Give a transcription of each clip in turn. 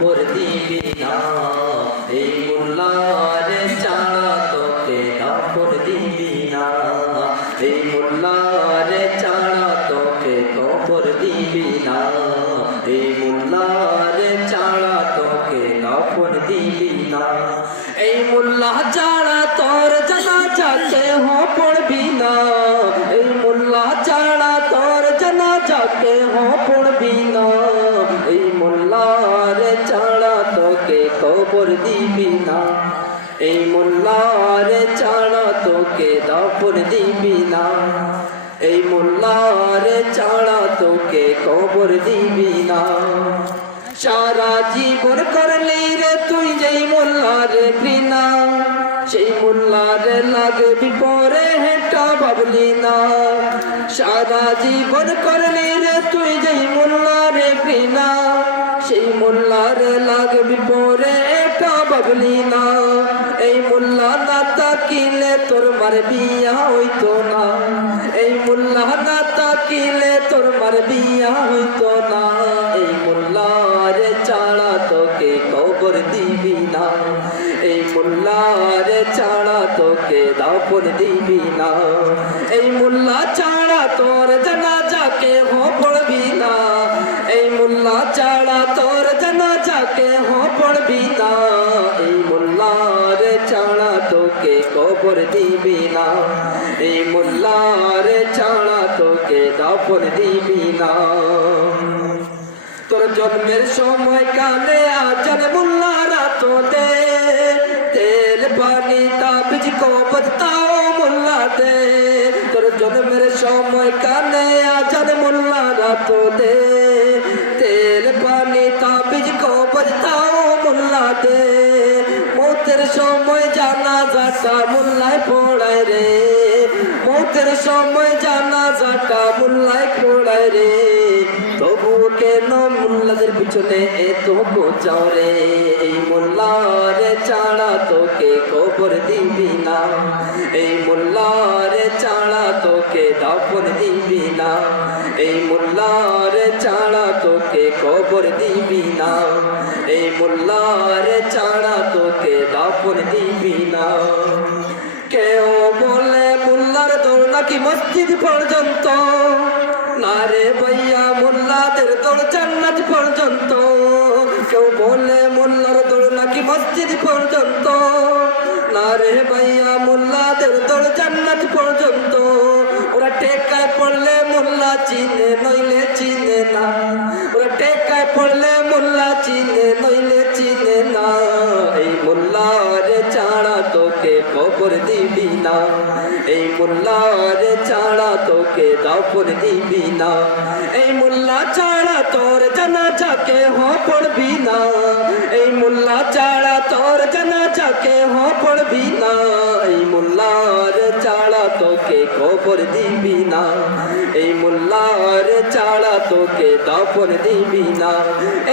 কবর দিবি না, এই মোল্লার ছাড়া তোকে দাফন দিবি না, এই মোল্লার ছাড়া তোকে কবর দিবি না, এই মোল্লার ছাড়া তোকে দাফন দিবি না, এই মোল্লা ছাড়া তোর জানাজা কেহ পড়বি না, এই মোল্লা ছাড়া তোর জানাজা কেহ পড়বি না, এই মোল্লার ছাড়া তোকে কবর দিবি না, এই মোল্লার ছাড়া তোকে দাফন দিবি না, এই মোল্লার ছাড়া তোকে কবর দিবি না। সারা জীবন করলি রে তুই যেই মোল্লার ঘৃণা, সেই মোল্লার লাগবি পরে হেঁটা ভাবলি না, সারা জীবন করলি রে তুই যেই মোল্লার ঘৃণা, সেই মোল্লার লাগবি পরে হেঁটা ভাবলি না, এই মোল্লা না তাকিলে তোর মার বিয়া হইতো না, এই মোল্লা না তাকিলে তোর মার বিয়া হইতো না, এই মোল্লার ছাড়া তোকে কবর দিবি না, এই মোল্লার ছাড়া তোকে দাফন দিবি না, এই মোল্লা ছাড়া তোর জানাজা কেহ পড়বি না, এই মোল্লা ছাড়া তোর জানাজা কেহ পড়বি না, এই মোল্লার ছাড়া তোকে কবর দিবি না, এই মোল্লার ছাড়া তোকে দাফন দিবি না। তোর জন্মের সময় কালে আচার মোল্লারা তো দে, তেল পানি তাবিজ কবর তাও মোল্লা দে, তোর জন্মের সময় কালে আচার মোল্লারা তো দে, তেল পানি তাবিজ কবর তাও মোল্লা দে, মৌতের সময় জানাজাটা মোল্লায় পড়ায় রে, মৌতের সময় জানাজাটা মোল্লায় পড়ায় রে, তবু কেন মোল্লাদের পিছনে এত বোঝাও রে, এই মোল্লার ছাড়া তোকে কবর দিবি না, এই মোল্লার ছাড়া তোকে দাফন দিবি না, এই মোল্লার ছাড়া তোকে কবর দিবি না, এই মোল্লার ছাড়া তোকে দাফন দিবি না। কেউ বলে মোল্লার দৌড় নাকি মসজিদ পর্যন্ত, না রে ভাইয়া মোল্লাদের দৌড় জান্নাত পর্যন্ত, কেউ বলে মোল্লার দৌড় নাকি মসজিদ পর্যন্ত, না রে ভাইয়া মোল্লাদের দৌড় জান্নাত পর্যন্ত, ওরা টেকায় পড়লে মোল্লা চিনে নইলে চিনে না, ওরা টেকায় পড়লে মোল্লা চিনে নইলে চিনে না, এই মোল্লার ছাড়া তোকে কবর দিবি না, এই মোল্লার ছাড়া তোকে দাফন দিবি না, এই মোল্লা ছাড়া তোর জানাজা কেহ পড়বি না, এই মোল্লা ছাড়া তোর জানাজা কেহ পড়বি না, এই মোল্লার ছাড়া তোকে কবর দিবি না, এই মোল্লার ছাড়া তোকে দাফন দিবি না,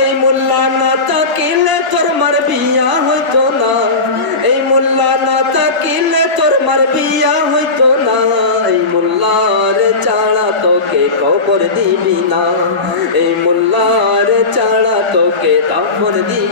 এই মোল্লা না তাকিলে তোর মার বিয়া হইতো না, এই মোল্লা না তাকিলে তোর মার বিয়া হইতো না, এই মোল্লার ছাড়া তোকে কবর দিবি না, এই মোল্লার ছাড়া তোকে দাফন দিবি